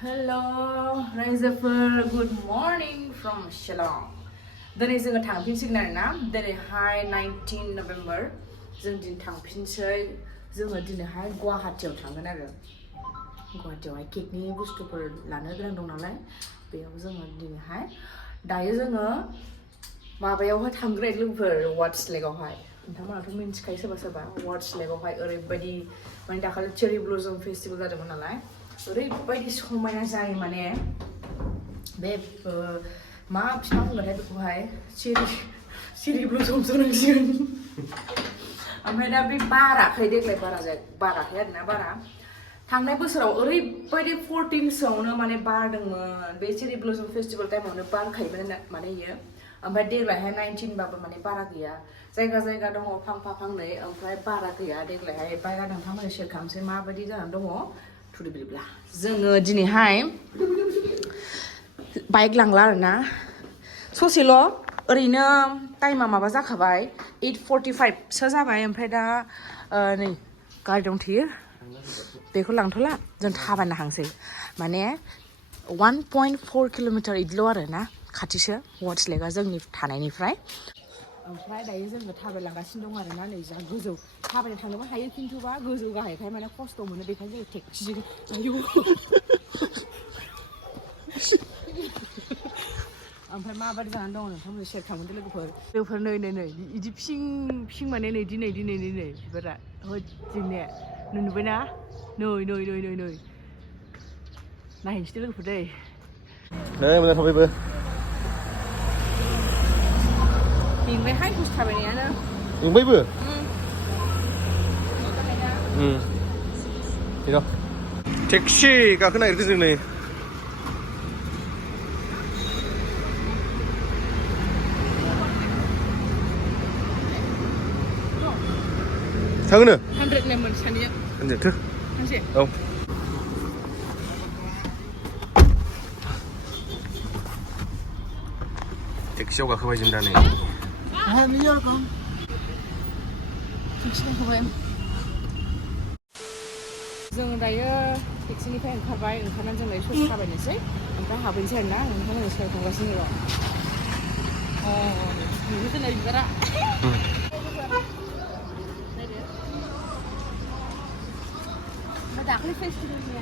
Hello, रायजोफोर good morning from Shillong. दिनै जोङो थांफिनसिगोन आरोना दिनैहाय 19 November जों दिन थांफिनसै जोङो दिनैहाय गुवाहाटीयाव थांगोन आरो गुवाहाटीयावहाय केकनि बुस्थुफोर लानो गोनां दं नालाय बेयाव जोङो दिनैहाय दायो जोङो माबायावहाय थांग्रो लोगोफोर वाटस लेकआवहाय नोंथांमोनाथ' मिन्थिखायो सोरबा सोरबा वाटस लेकआवहाय ओरैबायदि माने दाखालि चेरि ब्लसम फेस्टिभेल जादोंमोन नालाय ओरैबायदि समायना जायो माने बे मा बिफां होनबाथाय बेखौहाय चेरि ब्लसमसो होनसिगोन ओमफ्राय दा बे बाराखै देग्लाय बाराखै आरोना बारा थांनाय बोसोराव ओरैबायदि 14सोआवनो माने बारदोंमोन बे चेरि ब्लसम फेस्टिभेल टाइमावनो बारखायोमोन माने इयो ओमफ्राय देग्लायहाय 19बाबो माने बारा गैया जायगा जायगा दङ फांफा फांनै ओमफ्राय बारा गैया देग्लायहाय बायरा नोंथांमोननो शेयार खालामसै माबायदि जानानै दङ थुदोब्ला जोङो दिनैहाय बाइक लांला आरोना ससेल' ओरैनो टाइमा माबा जाखाबाय 8:45सो जाबाय ओमफ्राय दा नै गारि दंथ'यो बेखौ लांथ'ला जों थाबायनो हांसै माने 1.4 किल'मिटार इदिल' आरोना खाथिसो वाटस लेकआ जोंनि थानायनिफ्राय ओमफ्राय दायो जोङो थाबायलांगासिनो दं आरोना नै जा गोजौ थाबायनो थांनोबो हायो खिन्थुबा गोजौ गाहायखाय माने खस्थ' मोनो बेखायनो जों टेक्सिजों आयौ ओमफ्राय माबायदि जानानै दङ नोंथांमोननो शेयार खालामदो लोगोफोर नै इदि फिसिं माने नै बिबारा होजोंने नुबायना नै नायहैनोसै लोगोफोर दै नै मोजां थाबायबो मेंबायहाय दसे थाबायनायानो मेंबायबो टेक्सि गाखोनो नागिरदों जों नै थाङोनो 100 नेमोन सानैजों होनजोबथो थांसै औ टेक्सियाव गाखोबाय जों दा नै जों दायो टेक्सिनिफ्राय ओंखारबाय ओंखारनानै जों दायो ससे थाबायनोसै ओमफ्राय हाबहैनोसै आरोना नोंथांमोननो शेयार खालामगासिनो र' नुहैदोंना बिबारा दाखालि फेस्टिभेलनि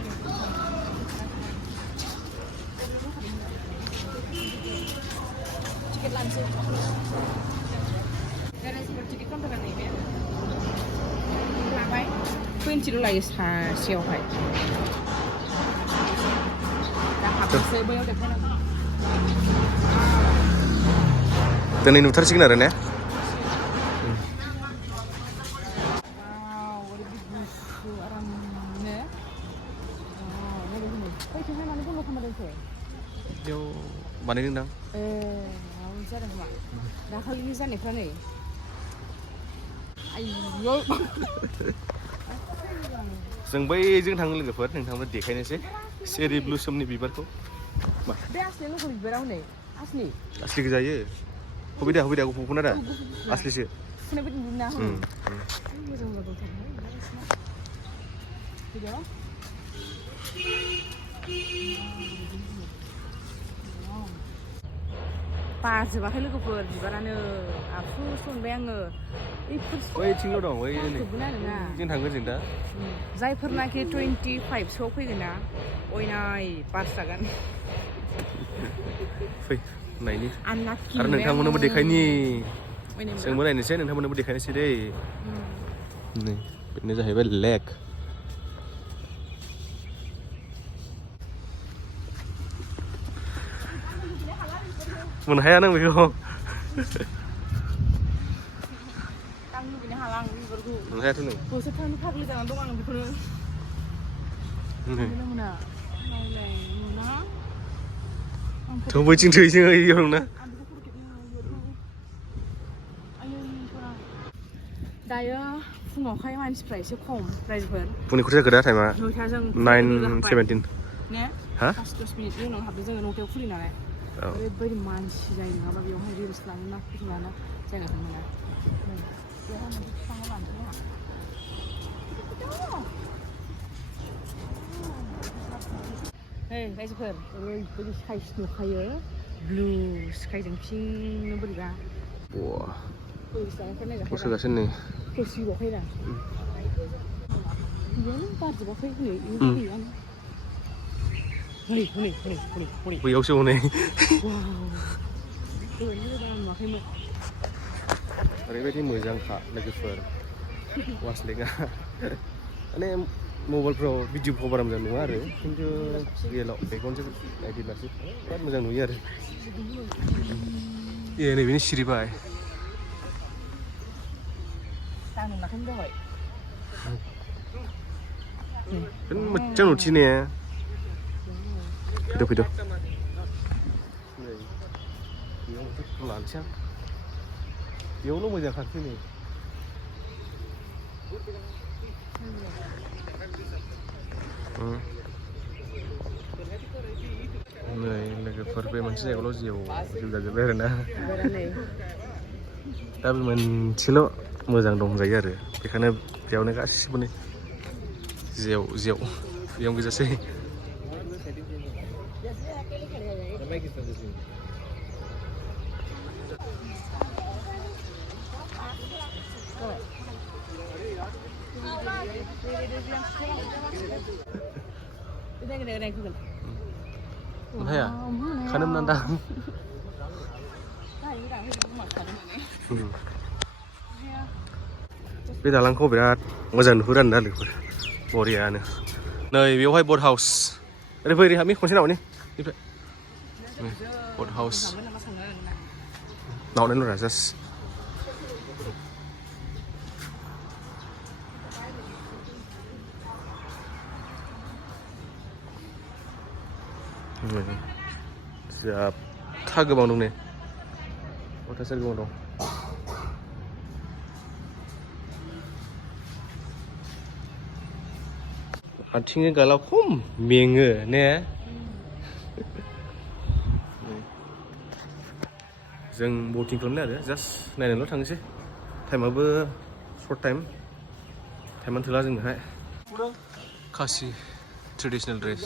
टिकेट लानोसै टिकेट काउन्टारा नैबे लाबाय 20 लायो सासेयावहाय दा हाबनोसै बैयाव देखायनांगौ दिनै नुथारसिगोन आरो ने बेयाव बानायदोंदां माबा जादों खोमा दाखालिनि जानायफ्रा नै आयौ जों बैजों थाङो लोगोफोर नोंथांमोन देखायनोसै चेरि ब्लसमनि बिबारखौ मा बे आसलि लोगो बिबारा हनै असलि गोजायो हबिदा गुफुरखौना दा असलिसो फुनाय बायदि नुयोना मोजां दंथारो भिडिअ बाजोबाखै लोगोफोर बिबारानो आफसुस मोनबाय आङो बैथिंल' दं बै जों थांगोन जों दा जायफोरनाखि 25सोआव फैगोन ना अयनाय बारस्रागोन फै नायनि आरो नोंथांमोननोबो देखायनि जोंबो नायनोसै नोंथांमोननोबो देखायनोसै दै नै बेनो जाहैबाय लेक मोन हाया नों बेखौ लुबैनो हाला आं बिबारखौ मोनहायाथ' नों बोसोरथामनि फाग्लि जानानै दं आं बेखौनो मोना थ' बैथिं थैजों ओइयाव ना दायो फुङावहाय मानसिफ्रा एसे खम रायजोफोर फुंनि खथा जाखो दा टाइमा 9:17 ने हा 5-10 मिनिटनि उनाव हाबदों जोङो 9टायाव खुलियो नालाय ओरैबायदि मानसि जायो नङाबा बेवहाय रिल्स लानो ना फट' लानो जायगाखौ मोना बेवहाय मोनसे बिफाङाव लानोसै रायजोफोर ओरैबायदि साइज नुखायो ब्लु स्काइजों पिंकनो बोरैबा बोसोरगासिनो नै खोसिबावखायदा बेयावनो बारजोबाखै हनै बैयावसो हनै नुवाखैमोन ओरैबायदि मोजांखा लोगोफोर वासलेकआ माने मबाइलफ्राव भिडिअफ्राव बारा मोजां नुवा आरो खिन्थु रियेलाव बेकग्राउन्डजों नायफैब्लासो बिराद मोजां नुयो आरो नैबेनि सिरिबाय मोजां नुथि ने फैद' लानोसै आं बेयावल' मोजां खासै नै नै लोगोफोर बे मोनसे जायगायावल' जिउ जाजोब्बाय आरोना दा बे मोनसेल' मोजां दं होनजायो आरो बेखायनो बेयावनो गासिबो नै जेव बेयाव गोजासै Haya, kanam nanda. Bे दालांखौ बिराद मोजां नुहुरो आरोना लोगोफोर बरियानो नै बेवहाय बट हाउस ओरै फै हामि खनसे नामानि बट हाउस नावनाय नरा जास्ट जा गोबां दं ने अथासार गोबां दं आथिंजों गाला खम मेङो ने जों बटिं खालामनाय आरो जास्ट नायनानैल' थांनोसै टाइमाबो सर्ट टाइमानो थोला जोंनोहाय खासि ट्रेडिसनेल ड्रेस